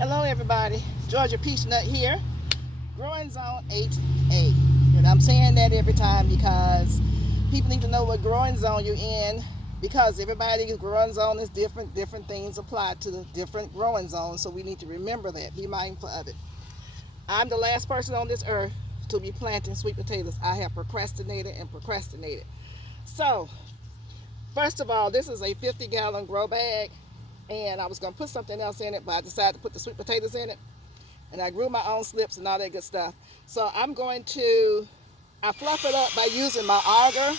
Hello everybody, Georgia Peach Nut here, growing zone 8A. And I'm saying that every time because people need to know what growing zone you're in, because everybody's growing zone is different. Different things apply to the different growing zones, so we need to remember that, be mindful of it. I'm the last person on this earth to be planting sweet potatoes. I have procrastinated and procrastinated. So first of all, this is a 50-gallon grow bag, and I was going to put something else in it, but I decided to put the sweet potatoes in it, and I grew my own slips and all that good stuff. So I fluff it up by using my auger.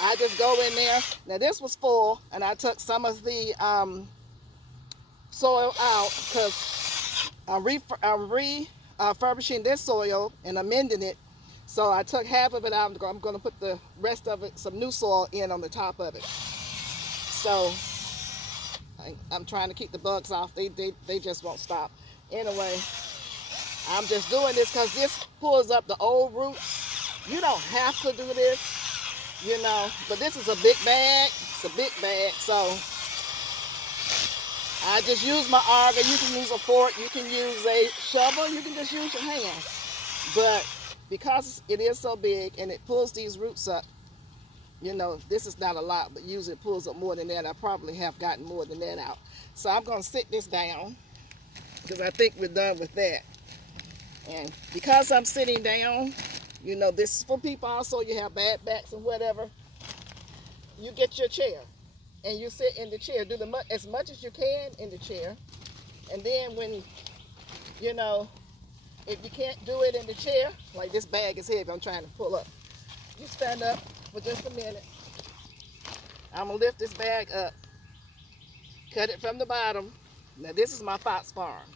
I just go in there. Now this was full, and I took some of the soil out because I'm refurbishing this soil and amending it. So I took half of it out. I'm going to put the rest of it, some new soil, in on the top of it. So I'm trying to keep the bugs off. They just won't stop. Anyway, I'm just doing this because this pulls up the old roots. You don't have to do this, but this is a big bag. It's a big bag, so I just use my auger. You can use a fork, you can use a shovel, you can just use your hand. But because it is so big and it pulls these roots up, this is not a lot, but usually it pulls up more than that. I probably have gotten more than that out. So I'm going to sit this down because I think we're done with that. And because I'm sitting down, this is for people also, you have bad backs and whatever. You get your chair and you sit in the chair. Do as much as you can in the chair. And then when, if you can't do it in the chair, like this bag is heavy, I'm trying to pull up. You stand up for just a minute. I'm going to lift this bag up, cut it from the bottom. Now this is my fox farm.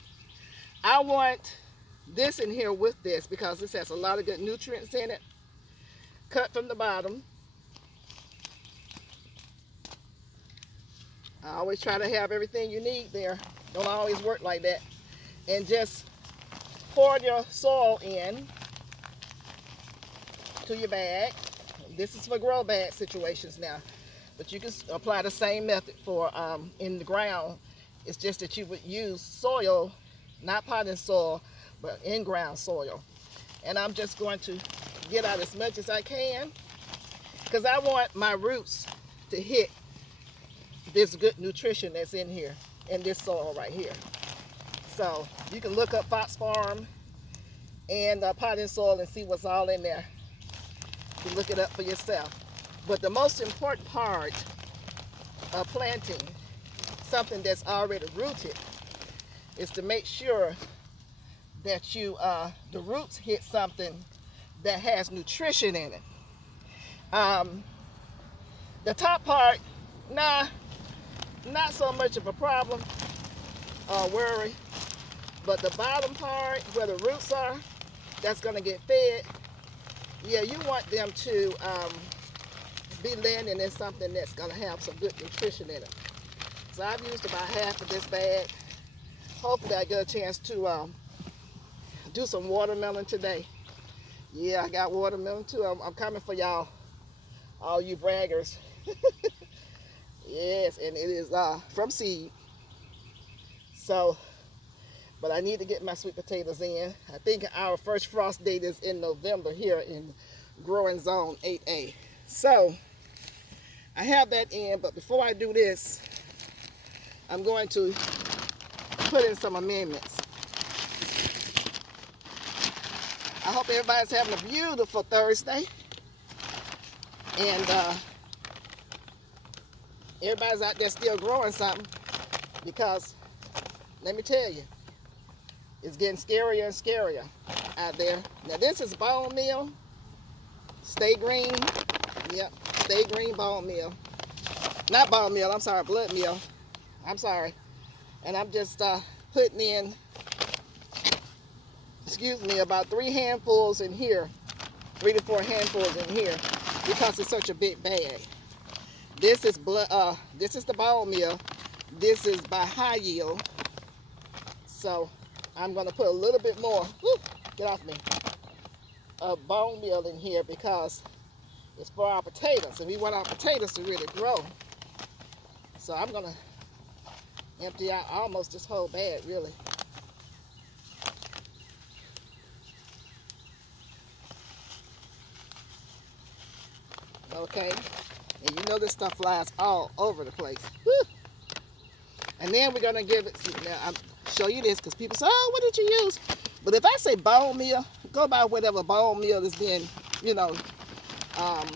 I want this in here with this because this has a lot of good nutrients in it. Cut from the bottom. I always try to have everything you need there. Don't always work like that. And just pour your soil in to your bag. This is for grow bag situations now, but you can apply the same method for in the ground. It's just that you would use soil, not potting soil, but in-ground soil. And I'm just going to get out as much as I can because I want my roots to hit this good nutrition that's in here, in this soil right here. So you can look up Fox Farm and potting soil and see what's all in there. You can look it up for yourself. But the most important part of planting something that's already rooted is to make sure that the roots hit something that has nutrition in it. The top part, not so much of a problem or worry, but the bottom part where the roots are, that's going to get fed. Yeah, you want them to be landing in something that's going to have some good nutrition in it. So I've used about half of this bag. Hopefully I get a chance to do some watermelon today. Yeah, I got watermelon too. I'm coming for y'all, all you braggers. Yes, and it is from seed. So, but I need to get my sweet potatoes in. I think our first frost date is in November here in growing zone 8A. So I have that in, but before I do this, I'm going to put in some amendments. I hope everybody's having a beautiful Thursday. And everybody's out there still growing something, because let me tell you, it's getting scarier and scarier out there. Now this is bone meal, stay green. Yep, stay green bone meal. Not bone meal, I'm sorry, blood meal. I'm sorry. And I'm just putting in, about 3 handfuls in here, 3 to 4 handfuls in here, because it's such a big bag. This is this is the bone meal. This is by high yield. So I'm going to put a little bit more, get off me, of bone meal in here because it's for our potatoes, and we want our potatoes to really grow. So I'm going to Empty out almost this whole bag, really. Okay, and you know this stuff flies all over the place. Woo! And then we're gonna give it. Now I'll show you this because people say, "Oh, what did you use?" But if I say bone meal, go by whatever bone meal is being, you know, um,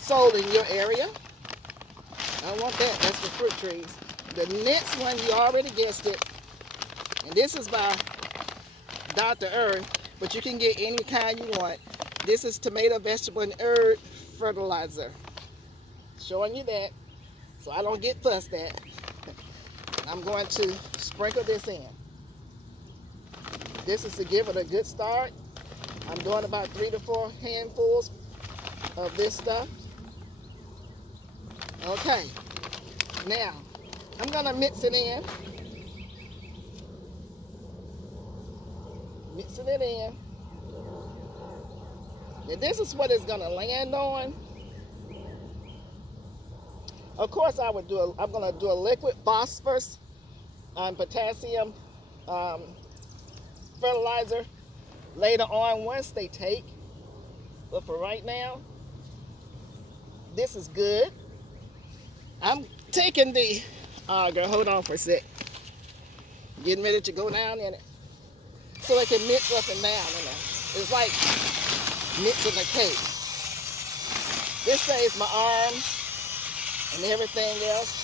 sold in your area. I don't want that. That's for fruit trees. The next one, you already guessed it, and this is by Dr. Earth, but you can get any kind you want. This is tomato, vegetable, and herb fertilizer. Showing you that, so I don't get fussed at. I'm going to sprinkle this in. This is to give it a good start. I'm doing about 3 to 4 handfuls of this stuff. Okay, now I'm gonna mix it in. Mixing it in. And this is what it's gonna land on. Of course, I'm gonna do a liquid phosphorus and potassium fertilizer later on once they take. But for right now, this is good. I'm taking the, girl, hold on for a sec. Getting ready to go down in it. So it can mix up and down in there. It's like mixing a cake. This saves my arm and everything else.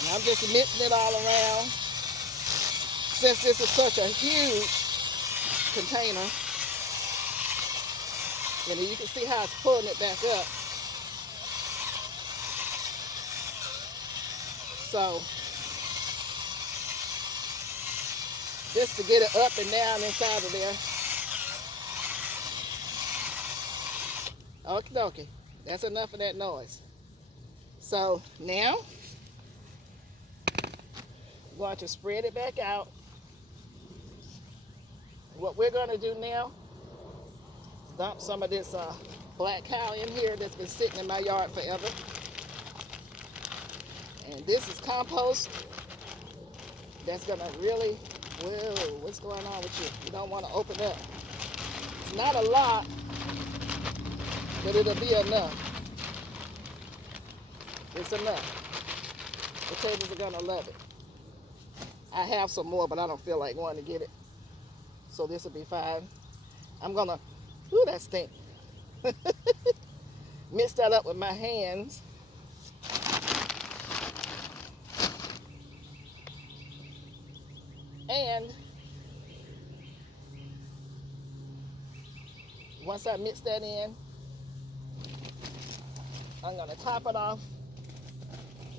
And I'm just mixing it all around. Since this is such a huge container, and you can see how it's pulling it back up. So, just to get it up and down inside of there. Okie dokie. That's enough of that noise. So now, I'm going to spread it back out. What we're going to do now is dump some of this black cow in here that's been sitting in my yard forever. And this is compost that's going to really, whoa, what's going on with you? You don't want to open up. It's not a lot, but it'll be enough. It's enough. Potatoes are going to love it. I have some more, but I don't feel like going to get it. So this will be fine. I'm going to, ooh, that stink. Mix that up with my hands. And once I mix that in, I'm going to top it off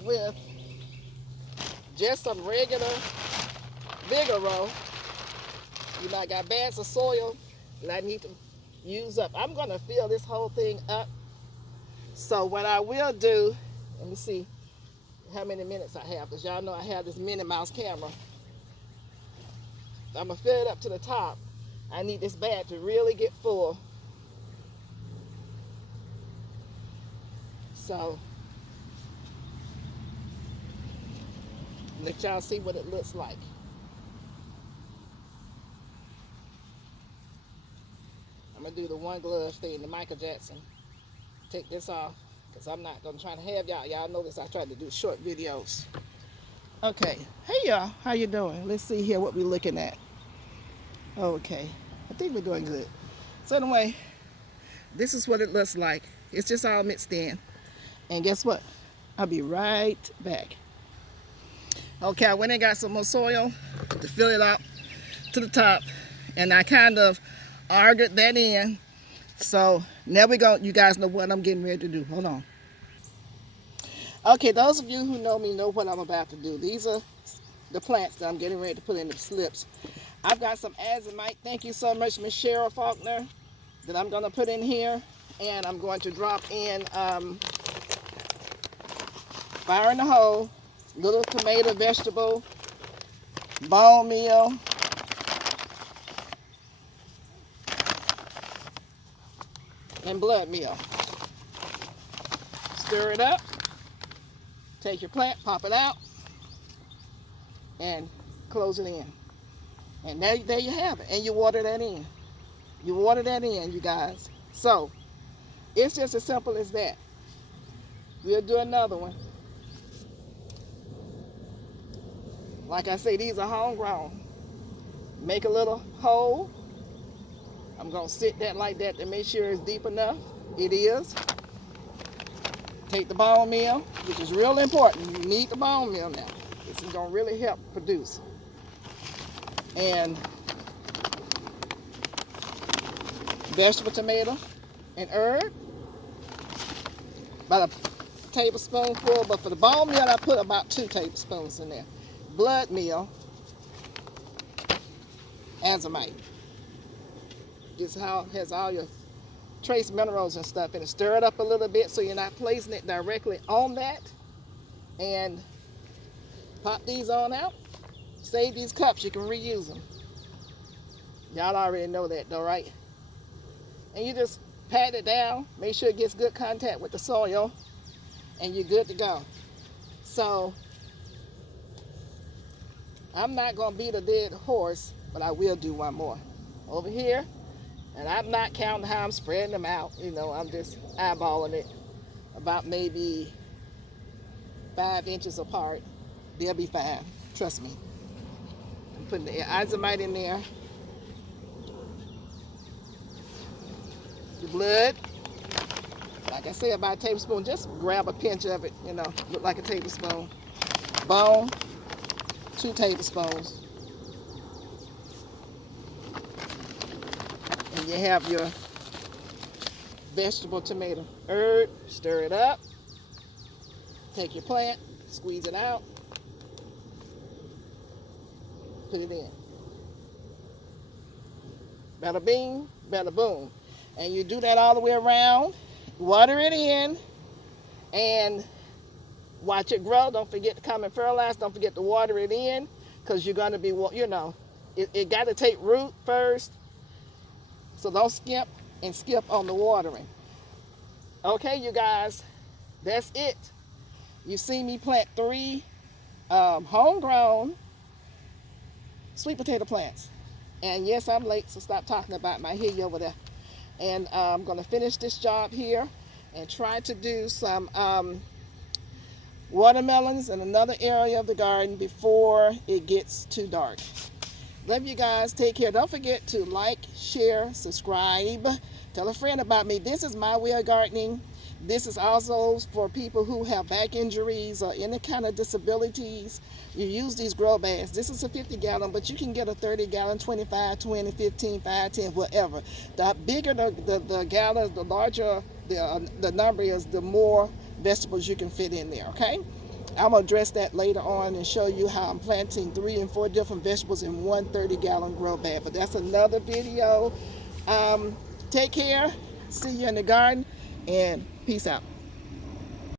with just some regular Vigoro. You know, I got bags of soil that I need to use up. I'm going to fill this whole thing up. So what I will do, let me see how many minutes I have, because y'all know I have this Minnie Mouse camera. I'm going to fill it up to the top. I need this bag to really get full. So, let y'all see what it looks like. I'm going to do the one glove thing, the Michael Jackson. Take this off, because I'm not going to try to have y'all. Y'all notice I tried to do short videos. Okay, hey y'all, how you doing? Let's see here what we're looking at. Okay, I think we're doing good. So anyway, this is what it looks like. It's just all mixed in. And guess what? I'll be right back. Okay, I went and got some more soil to fill it out to the top. And I kind of argued that in. So now we go. You guys know what I'm getting ready to do. Hold on. Okay, those of you who know me know what I'm about to do. These are the plants that I'm getting ready to put in the slips. I've got some azomite. Thank you so much, Miss Cheryl Faulkner, that I'm going to put in here. And I'm going to drop in fire in the hole, little tomato, vegetable, bone meal, and blood meal. Stir it up. Take your plant, pop it out, and close it in. And there you have it. And you water that in. You water that in, you guys. So, it's just as simple as that. We'll do another one. Like I say, these are homegrown. Make a little hole. I'm going to sit that like that to make sure it's deep enough. It is. Take the bone meal, which is real important. You need the bone meal now. This is going to really help produce. And vegetable tomato and herb. About a tablespoonful, but for the bone meal, I put about 2 tablespoons in there. Blood meal, azomite. This has all your trace minerals and stuff in it. Stir it up a little bit so you're not placing it directly on that. And pop these on out. Save these cups, you can reuse them. Y'all already know that though, right? And you just pat it down, make sure it gets good contact with the soil, and you're good to go. So, I'm not going to beat a dead horse, but I will do one more. Over here, and I'm not counting how I'm spreading them out, you know, I'm just eyeballing it about maybe 5 inches apart. They'll be fine, trust me. I'm putting the azomite in there. The blood, like I said, about a tablespoon. Just grab a pinch of it, you know, look like a tablespoon. Bone, 2 tablespoons. And you have your vegetable tomato. Herb, stir it up. Take your plant, squeeze it out. Put it in. Bada bing, bada boom. And you do that all the way around. Water it in and watch it grow. Don't forget to come and fertilize. Don't forget to water it in, because you're going to be, you know, it got to take root first. So don't skimp and skip on the watering. Okay, you guys, that's it. You see me plant 3 homegrown sweet potato plants. And yes, I'm late, so stop talking about my hilly over there. And I'm going to finish this job here and try to do some watermelons in another area of the garden before it gets too dark. Love you guys. Take care. Don't forget to like, share, subscribe. Tell a friend about me. This is my way of gardening. This is also for people who have back injuries or any kind of disabilities. You use these grow bags. This is a 50-gallon, but you can get a 30-gallon, 25, 20, 15, 5, 10, whatever. The bigger the gallon, the larger the number is, the more vegetables you can fit in there, okay? I'm going to address that later on and show you how I'm planting 3 and 4 different vegetables in one 30-gallon grow bag. But that's another video. Take care. See you in the garden. And peace out.